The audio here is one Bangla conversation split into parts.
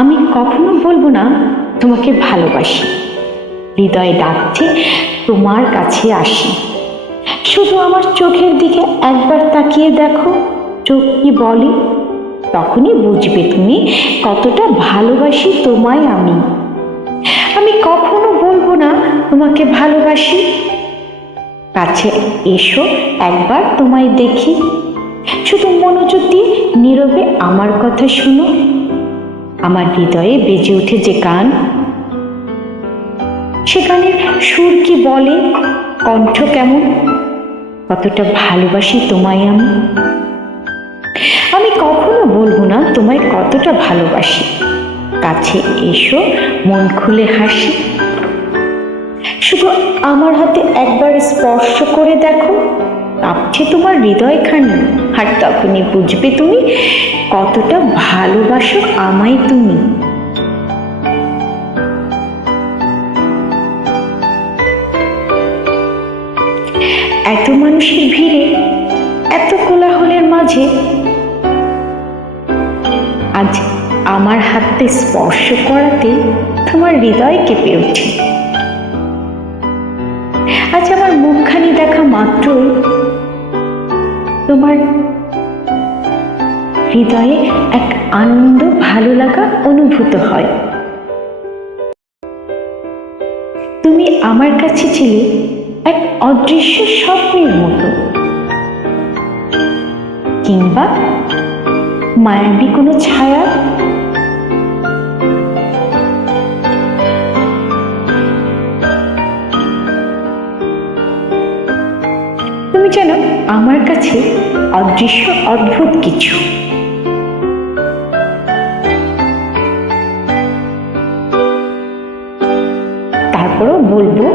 আমি কখনো বলবো না তোমাকে ভালোবাসি। হৃদয়ে ডাকছে তোমার কাছে আসি। শুধু আমার চোখের দিকে একবার তাকিয়ে দেখো, চোখ কি বলে, তখনই বুঝবে তুমি কতটা ভালোবাসি তোমায় আমি। আমি কখনো বলবো না তোমাকে ভালোবাসি। কাছে এসো একবার তোমায় দেখি, শুধু মনোযোগ দিয়ে নীরবে আমার কথা শুনো। আমার হৃদয়ে বেজে ওঠে যে গান, সে গানের সুর কি বলে, কণ্ঠ কেমন, কতটা ভালোবাসি তোমায় আমি। আমি কখনো বলবো না তোমায় কতটা ভালোবাসি। কাছে এসো মন খুলে হাসি, শুধু আমার হাতে একবার স্পর্শ করে দেখো, কাঁপছে তোমার হৃদয়খানি। আর তখনই বুঝবে তুমি কতটা ভালোবাসো আমায় তুমি। এত মানুষের ভিড়ে, এত কোলাহলের মাঝে আজ আমার হাতে স্পর্শ করাতে তোমার হৃদয় কেঁপে ওঠে। আজ আমার মুখখানি দেখা মাত্রই তোমার হৃদয়ে এক আনন্দ, ভালো লাগা অনুভূত হয়। তুমি আমার কাছে ছিলে এক অদৃশ্য স্বপ্নের মতো, কিংবা মায়াবী কোনো ছায়া। তুমি যেন আমার কাছে অদৃশ্য, অদ্ভুত কিছু। তারপরও বলবো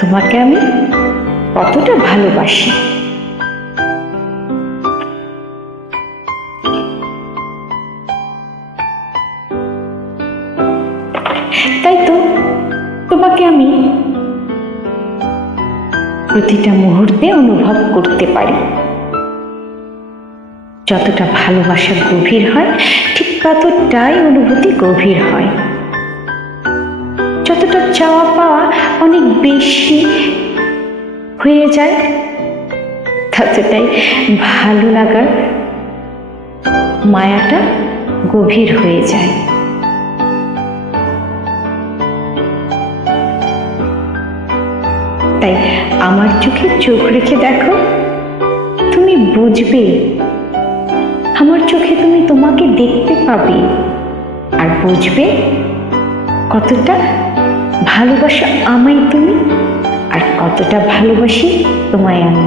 তোমাকে আমি কতটা ভালোবাসি। তাই তো তোমাকে আমি প্রতিটা মুহূর্তে অনুভব করতে পারি। যতটা ভালোবাসা গভীর হয়, ঠিক ততটাই অনুভূতি গভীর হয়। যতটা চাওয়া পাওয়া অনেক বেশি হয়ে যায়, ততটাই ভালো লাগার মায়াটা গভীর হয়ে যায়। তাই আমার চোখে চোখ রেখে দেখো, তুমি বুঝবে। আমার চোখে তুমি তোমাকে দেখতে পাবে আর বুঝবে কতটা ভালোবাসো আমায় তুমি, আর কতটা ভালোবাসি তোমায় আমি।